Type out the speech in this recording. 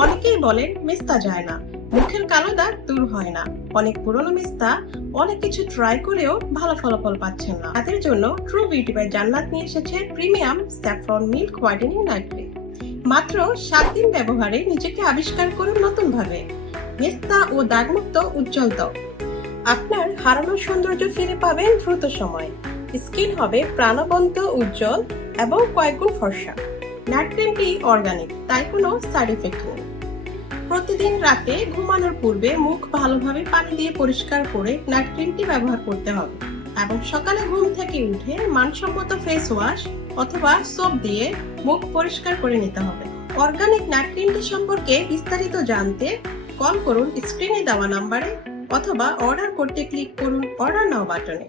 অনেকেই বলেন মেস্তা যায় না, মুখের কালো দাগ দূর হয় না। অনেক পুরনো মেস্তা অনেক কিছু ট্রাই করেও ভালো ফলাফল পাচ্ছেন না। তাদের জন্য ট্রু বিউটি বাই জান্নাত নিয়ে এসেছে premium saffron milk whitening night cream. মাত্র 7 দিন ব্যবহারে নিজেকে আবিষ্কার করুন নতুন ভাবে। মেস্তা ও দাগমুক্ত উজ্জ্বল ত্বক। আপনার হারানো সৌন্দর্য ফিরে পাবেন দ্রুত সময়ে। স্কিন হবে প্রাণবন্ত, উজ্জ্বল এবং কয়েকগুণ ফর্সা। নাইট ক্রিমটি অর্গানিক, তাই কোনো সাইড ইফেক্ট নেই। প্রতিদিন রাতে ঘুমানোর পূর্বে মুখ ভালোভাবে পানি দিয়ে পরিষ্কার করে নাইট ক্রিমটি ব্যবহার করতে হবে এবং সকালে ঘুম থেকে উঠে মানসম্মত ফেস ওয়াশ অথবা সোপ দিয়ে মুখ পরিষ্কার করে নিতে হবে। অর্গানিক নাইট ক্রিমটি সম্পর্কে বিস্তারিত জানতে কল করুন স্ক্রিনে দেওয়া নাম্বারে অথবা অর্ডার করতে ক্লিক করুন অর্ডার নাও বাটনে।